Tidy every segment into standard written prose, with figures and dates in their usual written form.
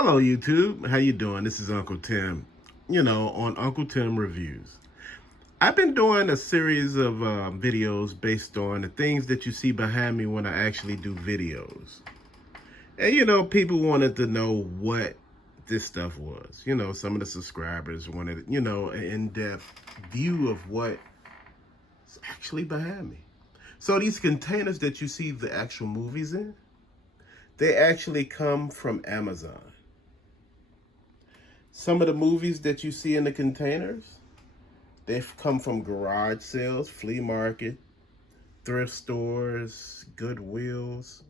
Hello YouTube, how you doing? This is Uncle Tim, on Uncle Tim Reviews. I've been doing a series of videos based on the things that you see behind me when I actually do videos. And people wanted to know what this stuff was. Some of the subscribers wanted, an in-depth view of what's actually behind me. So these containers that you see the actual movies in, they actually come from Amazon. Some of the movies that you see in the containers, they've come from garage sales, flea market, thrift stores, Goodwills,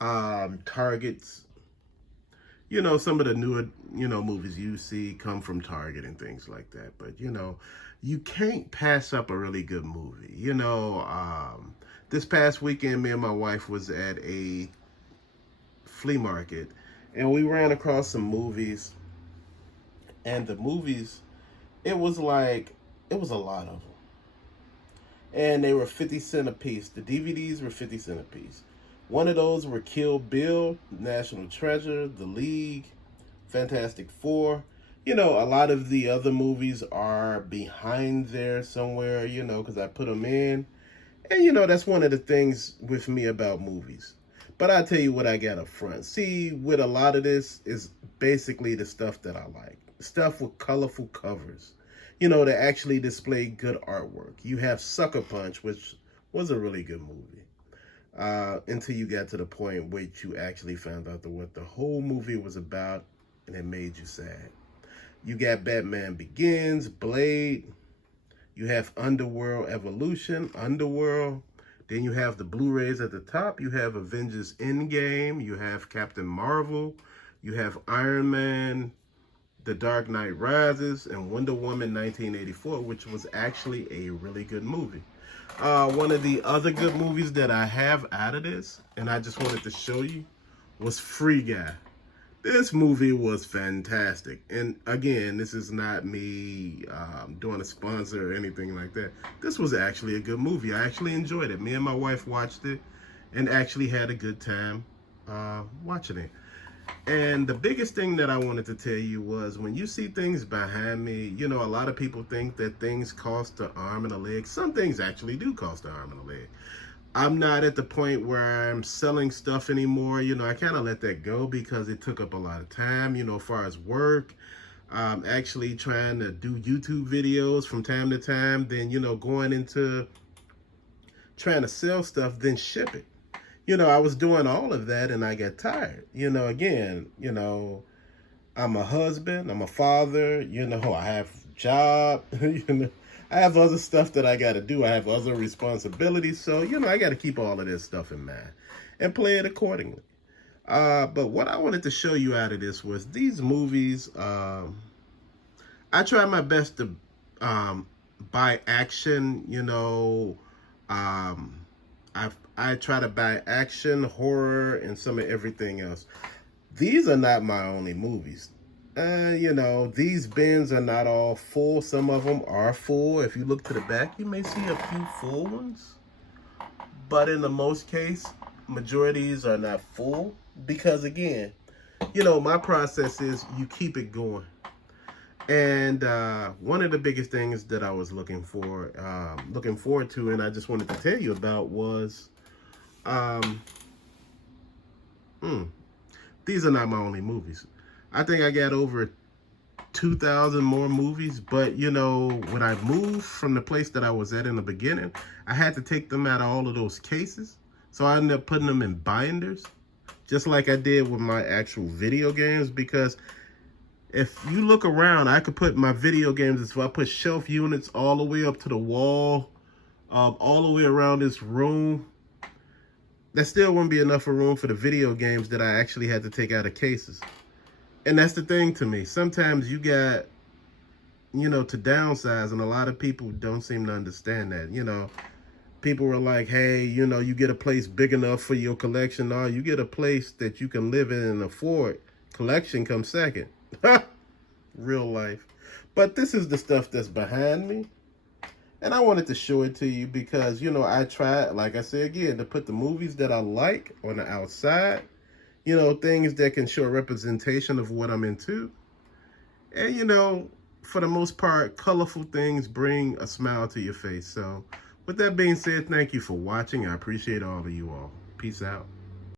Targets. Some of the newer, movies you see come from Target and things like that. But, you can't pass up a really good movie. This past weekend, me and my wife was at a flea market and we ran across some movies. And the movies, it was a lot of them. And they were 50 cents a piece. The DVDs were 50 cents a piece. One of those were Kill Bill, National Treasure, The League, Fantastic Four. A lot of the other movies are behind there somewhere, because I put them in. And, that's one of the things with me about movies. But I'll tell you what I got up front. See, with a lot of this is basically the stuff that I like. Stuff with colorful covers, that actually display good artwork. You have Sucker Punch, which was a really good movie, until you got to the point where you actually found out what the whole movie was about, and it made you sad. You got Batman Begins, Blade. You have Underworld Evolution, Underworld. Then you have the Blu-rays at the top. You have Avengers Endgame. You have Captain Marvel. You have Iron Man, The Dark Knight Rises, and Wonder Woman 1984, which was actually a really good movie. One of the other good movies that I have out of this, and I just wanted to show you, was Free Guy. This movie was fantastic. And again, this is not me doing a sponsor or anything like that. This was actually a good movie. I actually enjoyed it. Me and my wife watched it and actually had a good time watching it. And the biggest thing that I wanted to tell you was, when you see things behind me, a lot of people think that things cost an arm and a leg. Some things actually do cost an arm and a leg. I'm not at the point where I'm selling stuff anymore. I kind of let that go because it took up a lot of time, as far as work. Actually trying to do YouTube videos from time to time, then, going into trying to sell stuff, then ship it. I was doing all of that and I got tired. Again, I'm a husband, I'm a father, I have a job, I have other stuff that I got to do. I have other responsibilities. So, I got to keep all of this stuff in mind and play it accordingly. But what I wanted to show you out of this was these movies. I try my best to buy action, I try to buy action, horror, and some of everything else. These are not my only movies. These bins are not all full. Some of them are full. If you look to the back, you may see a few full ones. But in the most case, majorities are not full. Because again, my process is you keep it going. And one of the biggest things that I was looking forward to, and I just wanted to tell you about, was these are not my only movies. I think I got over 2,000 more movies, but when I moved from the place that I was at in the beginning, I had to take them out of all of those cases. So I ended up putting them in binders, just like I did with my actual video games, because if you look around, I could put my video games, if I put shelf units all the way up to the wall, all the way around this room, that still wouldn't be enough room for the video games that I actually had to take out of cases. And that's the thing to me. Sometimes you got, to downsize, and a lot of people don't seem to understand that. People were like, hey, you get a place big enough for your collection. No, you get a place that you can live in and afford. Collection comes second. Real life. But this is the stuff that's behind me. And I wanted to show it to you because, I try, like I said again, to put the movies that I like on the outside. you know, things that can show a representation of what I'm into. And, you know, for the most part, colorful things bring a smile to your face. So with that being said, thank you for watching. I appreciate all of you all. Peace out.